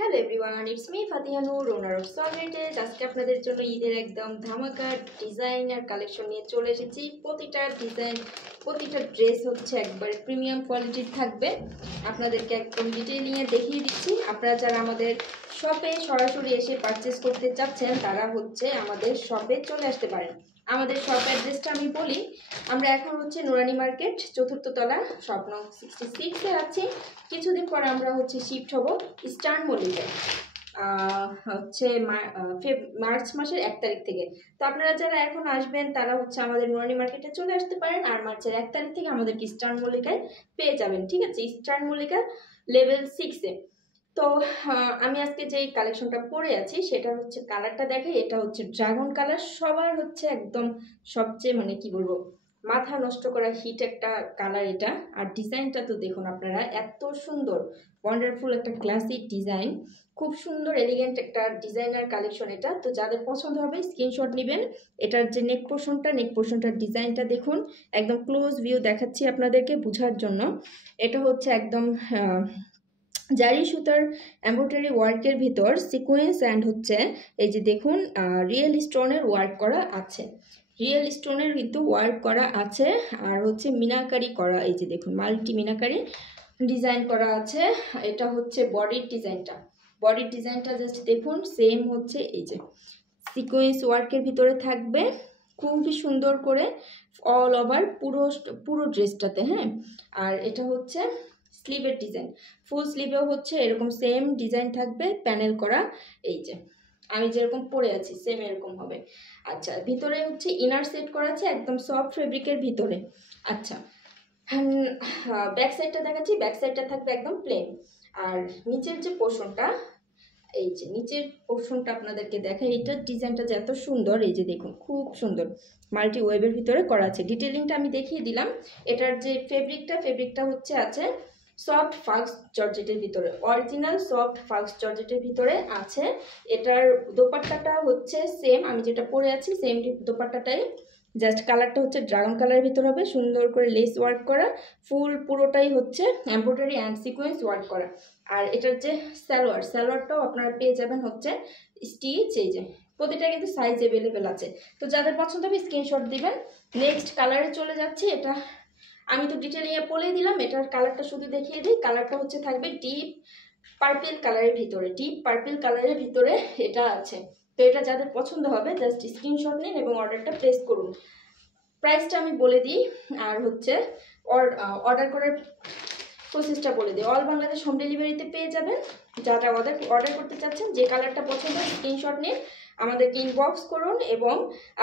Hello everyone, it's me Fatiha Noor, owner of solvated. আজকে আপনাদের জন্য ঈদের একদম ধামাকা ডিজাইন আর কালেকশন নিয়ে চলে এসেছি। প্রতিটা ডিজাইন, প্রতিটা ড্রেস হচ্ছে একবার প্রিমিয়াম কোয়ালিটির থাকবে। আপনাদেরকে একদম ডিটেইলিংয়ে দেখিয়ে দিচ্ছি। আপনারা যারা আমাদের শপে সরাসরি এসে পারচেস করতে চাচ্ছেন তারা হচ্ছে আমাদের শপে চলে আসতে পারেন। আমাদের শপ অ্যাড্রেসটা আমি বলি। আমরা এখন হচ্ছে নুরানি মার্কেট 4th তলা, শপ নং 66-এ আছি। কিছুদিন পর আমরা হচ্ছে শিফট হব ইস্টার্ন মল্লিকে, হচ্ছে মার্চ মাসের 1 তারিখ থেকে। তো আপনারা যারা এখন আসবেন তারা হচ্ছে আমাদের নুরানি মার্কেটে চলে আসতে পারেন, আর মার্চের 1 তারিখ থেকে আমাদেরকে ইস্টার্ন মল্লিকায় পেয়ে যাবেন। ঠিক আছে, ইস্টার্ন মল্লিকা লেভেল 6-এ। তো আমি আজকে যে কালেকশনটা পরে আছি সেটা হচ্ছে কালারটা দেখে, এটা হচ্ছে ড্রাগন কালার। সবার হচ্ছে একদম সবচেয়ে মানে কি বলবো, মাথা নষ্ট করা হিট একটা কালার এটা। আর ডিজাইনটা তো দেখুন আপনারা, এত সুন্দর ওয়ান্ডারফুল একটা ক্লাসিক ডিজাইন, খুব সুন্দর এলিগেন্ট একটা ডিজাইনার কালেকশন এটা। তো যাদের পছন্দ হবে স্ক্রিনশট নেবেন। এটার যে নেক পোর্শনটার ডিজাইনটা দেখুন, একদম ক্লোজ ভিউ দেখাচ্ছি আপনাদেরকে বোঝার জন্য। এটা হচ্ছে একদম জারি সুতার এমব্রয়ডারি ওয়ার্কের ভিতর সিকোয়েন্স অ্যান্ড হচ্ছে এই যে দেখুন রিয়েল স্টোনের ওয়ার্ক করা আছে। রিয়েল স্টোনের কিন্তু ওয়ার্ক করা আছে, আর হচ্ছে মিনাকারি করা, এই যে দেখুন মাল্টি মিনাকারি ডিজাইন করা আছে। এটা হচ্ছে বডির ডিজাইনটা জাস্ট দেখুন, সেম হচ্ছে এই যে সিকোয়েন্স ওয়ার্কের ভিতরে থাকবে খুবই সুন্দর করে অল ওভার পুরো ড্রেসটাতে। হ্যাঁ, আর এটা হচ্ছে স্লিভের ডিজাইন, ফুল স্লিভেও হচ্ছে এরকম সেম ডিজাইন থাকবে প্যানেল করা। এই যে আমি যেরকম পরে আছি সেম এরকম হবে। আচ্ছা, ভিতরে হচ্ছে ইনার সেট করা আছে একদম সফট ফেব্রিকের ভিতরে। আচ্ছা, ব্যাক সাইডটা দেখাচ্ছি। ব্যাক সাইডটা থাকবে একদম প্লেন। আর নিচের যে পোর্শনটা, এই যে নিচের পোর্শনটা আপনাদেরকে দেখাই, এটার ডিজাইনটা যে এত সুন্দর, এই যে দেখুন খুব সুন্দর মাল্টি ওয়েবের ভিতরে করা আছে। ডিটেলিংটা আমি দেখিয়ে দিলাম। এটার যে ফেব্রিকটা হচ্ছে আছে সফট ফাক্স জর্জেটের ভিতরে, অরিজিনাল সফট ফাক্স জর্জেটের ভিতরে আছে। এটার দোপাট্টাটা হচ্ছে সেম, আমি যেটা পরে আছি সেম দোপাট্টাটাই, জাস্ট কালারটা হচ্ছে ড্রাগন কালারের ভিতর হবে, সুন্দর করে লেস ওয়ার্ক করা, ফুল পুরোটাই হচ্ছে এমব্রয়ডারি অ্যান্ড সিকোয়েন্স ওয়ার্ক করা। আর এটার যে সালোয়ারটাও আপনারা পেয়ে যাবেন হচ্ছে স্টিচ। এই যে প্রতিটা কিন্তু সাইজ অ্যাভেলেবেল আছে। তো যাদের পছন্দ হবে স্ক্রিনশট দিবেন। নেক্সট কালারে চলে যাচ্ছে। এটা আমি তো ডিটেলিংয়ে বলে দিলাম, এটার কালারটা শুধু দেখিয়ে দিই। কালারটা হচ্ছে থাকবে ডিপ পার্পল কালারের ভিতরে এটা আছে। তো এটা যাদের পছন্দ হবে জাস্ট স্ক্রিনশট নিন এবং অর্ডারটা প্লেস করুন। প্রাইসটা আমি বলে দিই, আর হচ্ছে অর্ডার করার প্রসেসটা বলে দিই। অল বাংলাদেশ হোম ডেলিভারিতে পেয়ে যাবেন। যারা অর্ডার করতে চাচ্ছেন, যে কালারটা পছন্দ স্ক্রিনশট নিন, আমাদেরকে ইনবক্স করুন এবং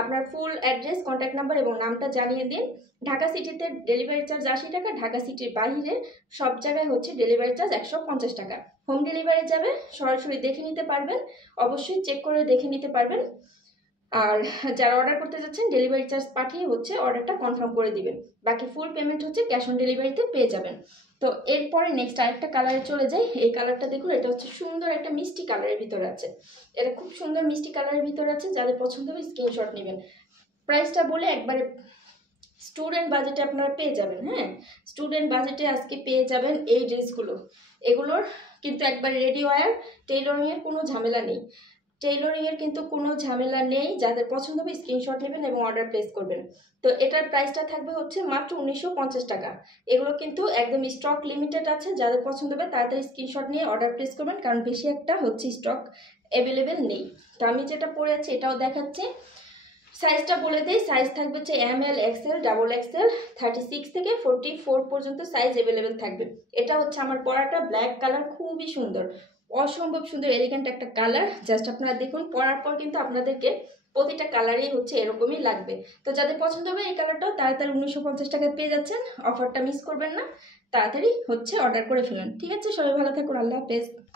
আপনার ফুল অ্যাড্রেস, কন্ট্যাক্ট নাম্বার এবং নামটা জানিয়ে দিন। ঢাকা সিটিতে ডেলিভারি চার্জ 80 টাকা, ঢাকা সিটির বাইরে সব জায়গায় হচ্ছে ডেলিভারি চার্জ 150 টাকা। হোম ডেলিভারি যাবে, সরাসরি দেখে নিতে পারবেন, অবশ্যই চেক করে দেখে নিতে পারবেন। আর যারা অর্ডার করতে যাচ্ছেন ডেলিভারি চার্জ পাঠিয়ে হচ্ছে অর্ডারটা কনফার্ম করে দিবেন। বাকি ফুল পেমেন্ট হচ্ছে ক্যাশ অন ডেলিভারিতে পেয়ে যাবেন। তো এরপরে নেক্সট আরেকটা কালারে চলে যাই। এই কালারটা দেখুন, এটা হচ্ছে সুন্দর একটা মিষ্টি কালারের ভিতরে আছে। এটা খুব সুন্দর মিষ্টি কালারের ভিতরে আছে। যাদের পছন্দ হবে স্ক্রিনশট নেবেন। প্রাইসটা বলে একবারে স্টুডেন্ট বাজেটে আপনারা পেয়ে যাবেন। হ্যাঁ, স্টুডেন্ট বাজেটে আজকে পেয়ে যাবেন এই ড্রেসগুলো। এগুলোর কিন্তু একবার রেডি ওয়্যার, টেইলরিংয়ের কোনো ঝামেলা নেই। কিন্তু কোনো ঝামেলা নেই। যাদের পছন্দ হবে স্ক্রিনশট নেবেন এবং অর্ডার প্লেস করবেন। তো এটার প্রাইসটা থাকবে হচ্ছে মাত্র 1950 টাকা। এগুলো কিন্তু একদম স্টক লিমিটেড আছে। যাদের পছন্দ হবে তাড়াতাড়ি স্ক্রিনশট নিয়ে অর্ডার প্লেস করবেন, কারণ বেশি একটা হচ্ছে স্টক অ্যাভেলেবেল নেই। তো আমি যেটা পরে আছি এটাও দেখাচ্ছি। সাইজটা বলে দিই, সাইজ থাকবে হচ্ছে ML, XL, XXL, 36 থেকে 44 পর্যন্ত সাইজ অ্যাভেলেবেল থাকবে। এটা হচ্ছে আমার পরাটা ব্ল্যাক কালার, খুবই সুন্দর, অসম্ভব সুন্দর এলিগেন্ট একটা কালার। জাস্ট আপনারা দেখুন, পরার পর কিন্তু আপনাদেরকে প্রতিটা কালারই হচ্ছে এরকমই লাগবে। তো যাদের পছন্দ হবে এই কালারটাও তাড়াতাড়ি 1950 টাকায় পেয়ে যাচ্ছেন। অফারটা মিস করবেন না, তাড়াতাড়ি হচ্ছে অর্ডার করে ফেলুন। ঠিক আছে, সবাই ভালো থাকুন, আল্লাহ হাফেজ।